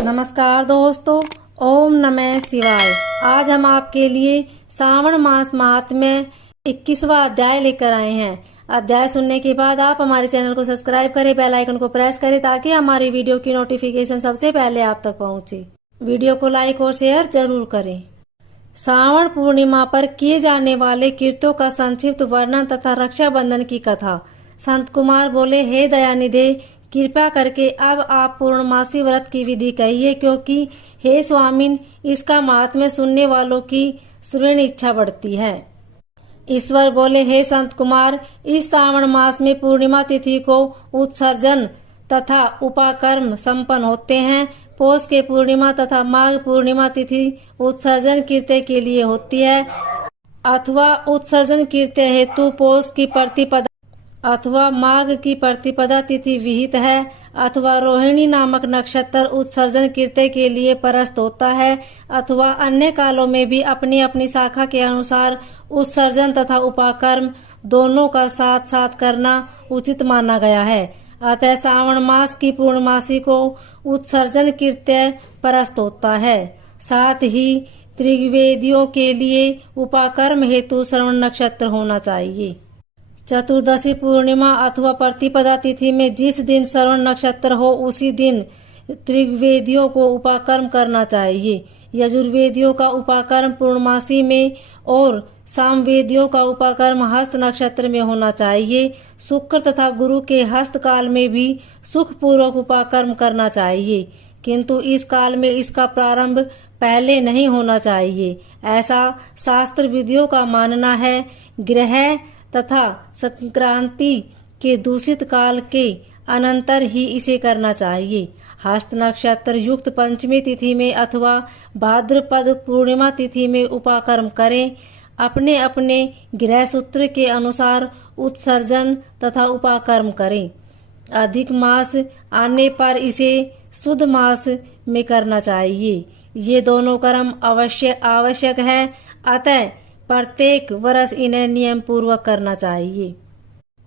नमस्कार दोस्तों, ओम नमः शिवाय। आज हम आपके लिए श्रावण मास महात्म्य 21वां अध्याय लेकर आए हैं। अध्याय सुनने के बाद आप हमारे चैनल को सब्सक्राइब करें, बेल आइकन को प्रेस करें ताकि हमारी वीडियो की नोटिफिकेशन सबसे पहले आप तक पहुंचे। वीडियो को लाइक और शेयर जरूर करें। श्रावण पूर्णिमा पर किए जाने वाले कृत्यों का संक्षिप्त वर्णन तथा रक्षाबंधन की कथा। संत कुमार बोले, हे दयानिधे, कृपया करके अब आप पूर्णमासी व्रत की विधि कहिए, क्योंकि हे स्वामिन, इसका महात्म्य सुनने वालों की श्रवण इच्छा बढ़ती है। ईश्वर बोले, हे संत कुमार, इस श्रावण मास में पूर्णिमा तिथि को उत्सर्जन तथा उपाकर्म संपन्न होते हैं। पौष के पूर्णिमा तथा माघ पूर्णिमा तिथि उत्सर्जन कृत्य के लिए होती है, अथवा उत्सर्जन कृत्य हेतु पौष की प्रतिपदा अथवा माघ की प्रतिपदा तिथि विहित है, अथवा रोहिणी नामक नक्षत्र उत्सर्जन कृत्य के लिए परस्त होता है, अथवा अन्य कालों में भी अपनी अपनी शाखा के अनुसार उत्सर्जन तथा उपाकर्म दोनों का साथ साथ करना उचित माना गया है। अतः श्रावण मास की पूर्णमासी को उत्सर्जन कृत्य परस्त होता है। साथ ही त्रिवेदियों के लिए उपाकर्म हेतु श्रवण नक्षत्र होना चाहिए। चतुर्दशी पूर्णिमा अथवा प्रतिपदा तिथि में जिस दिन श्रवण नक्षत्र हो उसी दिन त्रिवेदियों को उपाकर्म करना चाहिए। यजुर्वेदियों का उपाकर्म पूर्णमासी में और सामवेदियों का उपाकर्म हस्त नक्षत्र में होना चाहिए। शुक्र तथा गुरु के हस्त काल में भी सुख पूर्वक उपाकर्म करना चाहिए, किंतु इस काल में इसका प्रारंभ पहले नहीं होना चाहिए, ऐसा शास्त्र विधियों का मानना है। ग्रह तथा संक्रांति के दूषित काल के अनंतर ही इसे करना चाहिए। हस्त नक्षत्र युक्त पंचमी तिथि में अथवा भाद्रपद पूर्णिमा तिथि में उपाकर्म करें। अपने अपने गृह सूत्र के अनुसार उत्सर्जन तथा उपाकर्म करें। अधिक मास आने पर इसे शुद्ध मास में करना चाहिए। ये दोनों कर्म आवश्यक है, अतः प्रत्येक वर्ष इन्हें नियम पूर्वक करना चाहिए।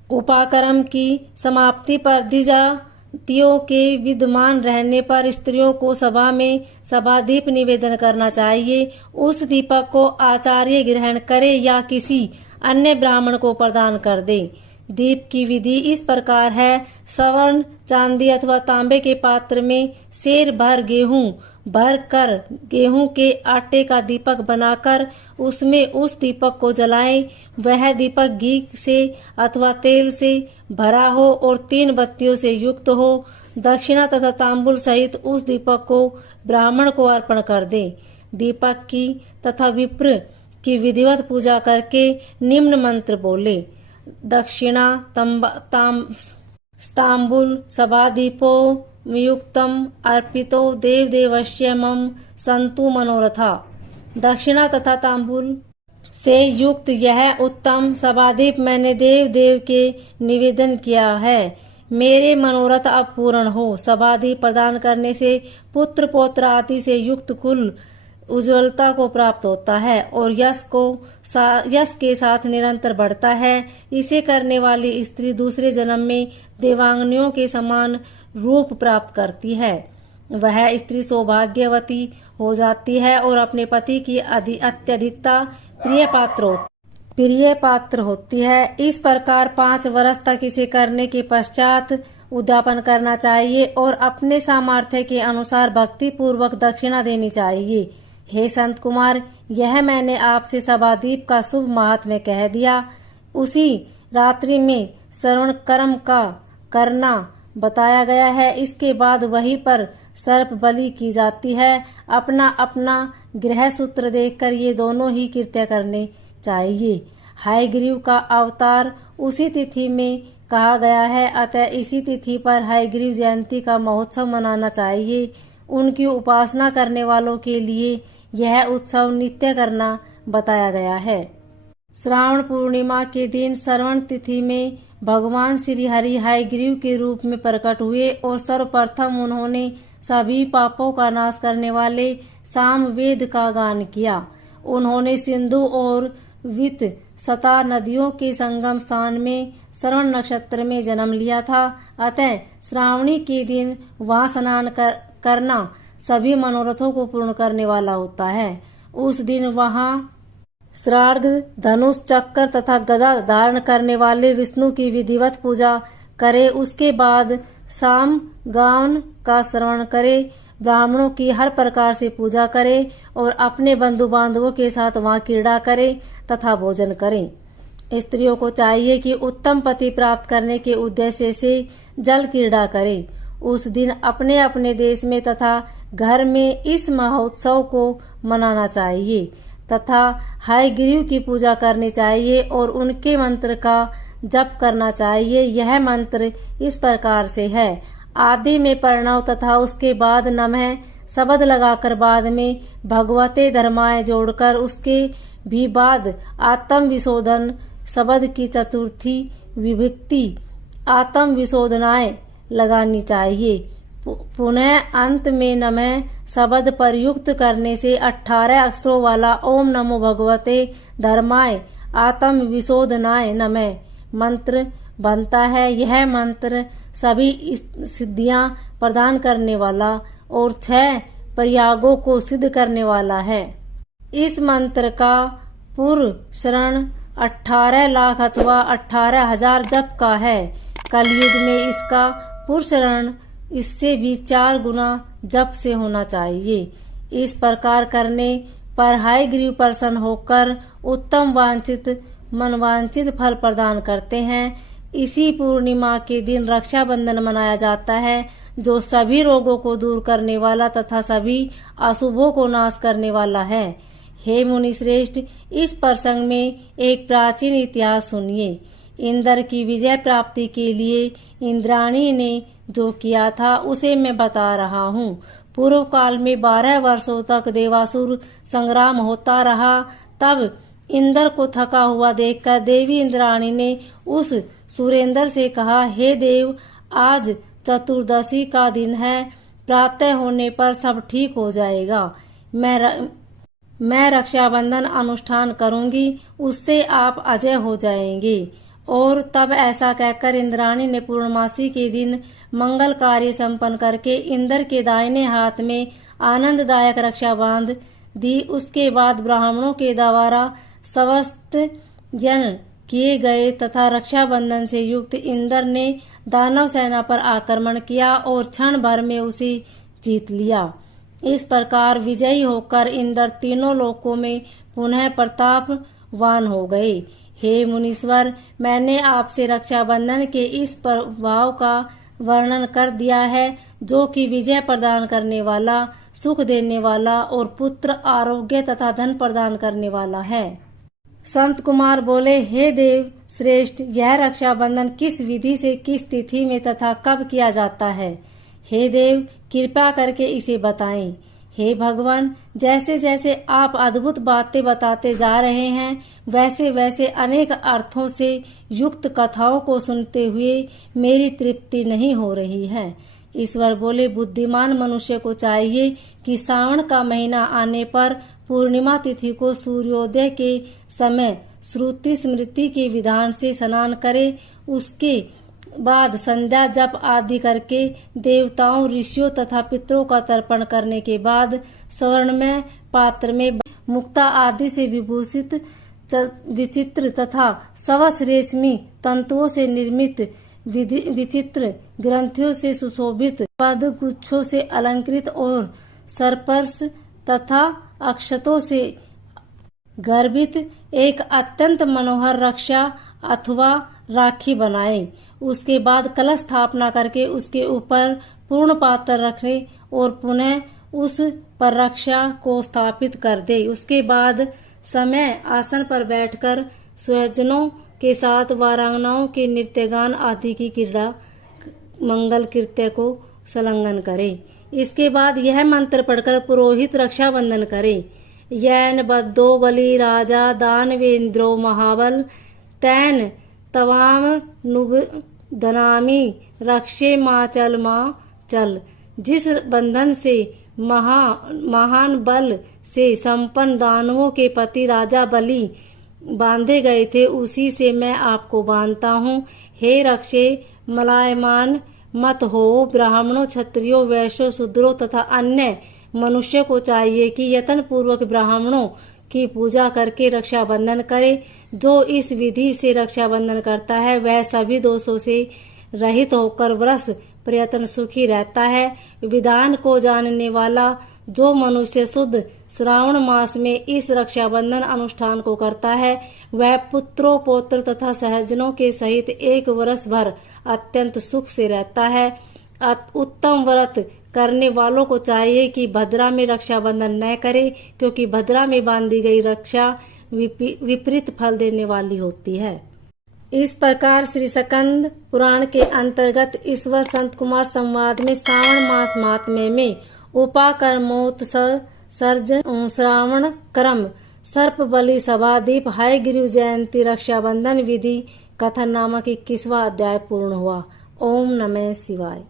उपाकर्म की समाप्ति पर द्विजातियों के विद्यमान रहने पर स्त्रियों को सभा में सभादीप निवेदन करना चाहिए। उस दीपक को आचार्य ग्रहण करे या किसी अन्य ब्राह्मण को प्रदान कर दे। दीप की विधि इस प्रकार है। स्वर्ण, चांदी अथवा तांबे के पात्र में सेर भर गेहूं भर कर गेहूं के आटे का दीपक बनाकर उसमें उस दीपक को जलाएं। वह दीपक घी से अथवा तेल से भरा हो और 3 बत्तियों से युक्त हो। दक्षिणा तथा तांबूल सहित उस दीपक को ब्राह्मण को अर्पण कर दें। दीपक की तथा विप्र की विधिवत पूजा करके निम्न मंत्र बोले। दक्षिणा तांबूल सभादीपो युक्तम अर्पितो देवदेवस्य मम संतु मनोरथा। दक्षिणा तथा तांबूल से युक्त यह उत्तम सभादीप मैंने देव के निवेदन किया है। मेरे मनोरथ अब पूर्ण हो। सभादीप प्रदान करने से पुत्र पौत्र आदि से युक्त कुल उज्ज्वलता को प्राप्त होता है और यश के साथ निरंतर बढ़ता है। इसे करने वाली स्त्री दूसरे जन्म में देवांगनियों के समान रूप प्राप्त करती है। वह स्त्री सौभाग्यवती हो जाती है और अपने पति की अत्यधिकता प्रिय पात्र होती है। इस प्रकार 5 वर्ष तक इसे करने के पश्चात उद्यापन करना चाहिए और अपने सामर्थ्य के अनुसार भक्ति पूर्वक दक्षिणा देनी चाहिए। हे संत कुमार, यह मैंने आपसे सभादीप का शुभ महात्म्य कह दिया। उसी रात्रि में श्रवण कर्म का करना बताया गया है। इसके बाद वहीं पर सर्प बलि की जाती है। अपना अपना गृह सूत्र देखकर ये दोनों ही कृत्य करने चाहिए। हयग्रीव का अवतार उसी तिथि में कहा गया है, अतः इसी तिथि पर हयग्रीव जयंती का महोत्सव मनाना चाहिए। उनकी उपासना करने वालों के लिए यह उत्सव नित्य करना बताया गया है। श्रावण पूर्णिमा के दिन श्रवण तिथि में भगवान श्री हरि हयग्रीव के रूप में प्रकट हुए और सर्वप्रथम उन्होंने सभी पापों का नाश करने वाले सामवेद का गान किया। उन्होंने सिंधु और वित सता नदियों के संगम स्थान में श्रवण नक्षत्र में जन्म लिया था। अतः श्रावणी के दिन वहां स्नान करना सभी मनोरथों को पूर्ण करने वाला होता है। उस दिन वहाँ श्राद्ध, धनुष, चक्र तथा गदा धारण करने वाले विष्णु की विधिवत पूजा करे। उसके बाद साम गान का श्रवण करे, ब्राह्मणों की हर प्रकार से पूजा करे और अपने बंधु बांधवों के साथ वहाँ क्रीड़ा करे तथा भोजन करे। स्त्रियों को चाहिए कि उत्तम पति प्राप्त करने के उद्देश्य से जल क्रीड़ा करे। उस दिन अपने अपने देश में तथा घर में इस महोत्सव को मनाना चाहिए तथा हयग्रीव की पूजा करनी चाहिए और उनके मंत्र का जप करना चाहिए। यह मंत्र इस प्रकार से है: आदि में प्रणव तथा उसके बाद नमः शब्द लगाकर बाद में भगवते धर्माय जोड़कर उसके भी बाद आत्म विशोधन शब्द की चतुर्थी विभक्ति आत्म विशोधनाएं लगानी चाहिए। पुनः अंत में नमः शब्द प्रयुक्त करने से 18 अक्षरों वाला ओम नमो भगवते धर्माय आत्म विशोधनाय नमः मंत्र बनता है। यह मंत्र सभी सिद्धियां प्रदान करने वाला और 6 प्रयागों को सिद्ध करने वाला है। इस मंत्र का पूर्व शरण 18 लाख अथवा 18,000 जप का है। कलयुग में इसका पूर्व शरण इससे भी 4 गुना जप से होना चाहिए। इस प्रकार करने पर हयग्रीव प्रसन्न होकर उत्तम वांछित मनवांछित फल प्रदान करते हैं। इसी पूर्णिमा के दिन रक्षाबंधन मनाया जाता है, जो सभी रोगों को दूर करने वाला तथा सभी अशुभों को नाश करने वाला है। हे मुनि श्रेष्ठ, इस प्रसंग में एक प्राचीन इतिहास सुनिए। इंद्र की विजय प्राप्ति के लिए इंद्राणी ने जो किया था उसे मैं बता रहा हूँ। पूर्व काल में 12 वर्षों तक देवासुर संग्राम होता रहा। तब इंद्र को थका हुआ देखकर देवी इंद्राणी ने उस सुरेंद्र से कहा, हे देव, आज चतुर्दशी का दिन है, प्रातः होने पर सब ठीक हो जाएगा। मैं रक्षाबंधन अनुष्ठान करूंगी, उससे आप अजय हो जाएंगे। और तब ऐसा कहकर इंद्राणी ने पूर्णमासी के दिन मंगल कार्य संपन्न करके इंद्र के दाहिने हाथ में आनंददायक रक्षा बांध दी। उसके बाद ब्राह्मणों के द्वारा समस्त यज्ञ किए गए तथा रक्षाबंधन से युक्त इंद्र ने दानव सेना पर आक्रमण किया और क्षण भर में उसे जीत लिया। इस प्रकार विजयी होकर इंद्र तीनों लोकों में पुनः प्रतापवान हो गए। हे मुनीश्वर, मैंने आपसे रक्षाबंधन के इस प्रभाव का वर्णन कर दिया है, जो कि विजय प्रदान करने वाला, सुख देने वाला और पुत्र, आरोग्य तथा धन प्रदान करने वाला है। संत कुमार बोले, हे देव श्रेष्ठ, यह रक्षाबंधन किस विधि से किस तिथि में तथा कब किया जाता है? हे देव, कृपा करके इसे बताएं। हे भगवान, जैसे जैसे आप अद्भुत बातें बताते जा रहे हैं, वैसे वैसे अनेक अर्थों से युक्त कथाओं को सुनते हुए मेरी तृप्ति नहीं हो रही है। ईश्वर बोले, बुद्धिमान मनुष्य को चाहिए कि श्रावण का महीना आने पर पूर्णिमा तिथि को सूर्योदय के समय श्रुति स्मृति के विधान से स्नान करे। उसके बाद संध्या जप आदि करके देवताओं, ऋषियों तथा पितरों का तर्पण करने के बाद स्वर्णमय पात्र में मुक्ता आदि से विभूषित विचित्र तथा सवच रेशमी तंतुओं से निर्मित विचित्र ग्रंथियों से सुशोभित पद गुच्छों से अलंकृत और सर्पर्श तथा अक्षतों से गर्भित एक अत्यंत मनोहर रक्षा अथवा राखी बनाए। उसके बाद कलश स्थापना करके उसके ऊपर पूर्ण पात्र रखने और पुनः उस पर रक्षा को स्थापित कर दे। उसके बाद समय आसन पर बैठकर स्वजनों के साथ वारांगनाओं के नृत्यगान आदि की क्रीड़ा मंगल कृत्य को संलग्न करे। इसके बाद यह मंत्र पढ़कर पुरोहित रक्षाबंधन करे। यैन बद्धो बलि राजा दानवेंद्रो महाबल तैन तवाम नुब धनामी रक्षे माँ चल। जिस बंधन से महान बल से संपन्न दानवों के पति राजा बलि बांधे गए थे, उसी से मैं आपको बांधता हूँ। हे रक्षे, मलायमान मत हो। ब्राह्मणों, क्षत्रियों, वैश्यों, शूद्रों तथा अन्य मनुष्य को चाहिए कि यत्न पूर्वक ब्राह्मणों की पूजा करके रक्षाबंधन करे। जो इस विधि से रक्षाबंधन करता है वह सभी दोषों से रहित होकर वर्ष प्रयत्न सुखी रहता है। विधान को जानने वाला जो मनुष्य शुद्ध श्रावण मास में इस रक्षाबंधन अनुष्ठान को करता है वह पुत्रों पौत्र तथा सहजनों के सहित एक वर्ष भर अत्यंत सुख से रहता है। उत्तम व्रत करने वालों को चाहिए कि भद्रा में रक्षाबंधन न करे, क्योंकि भद्रा में बांधी गई रक्षा विपरीत फल देने वाली होती है। इस प्रकार श्री स्कंद पुराण के अंतर्गत ईश्वर संत कुमार संवाद में श्रावण मास महात्म्य में उपाकर्मोत्सर्जन श्रावण क्रम सर्प बलि सभा दीप हयग्रीव जयंती रक्षाबंधन विधि कथन नामक 21वां अध्याय पूर्ण हुआ। ओम नमः शिवाय।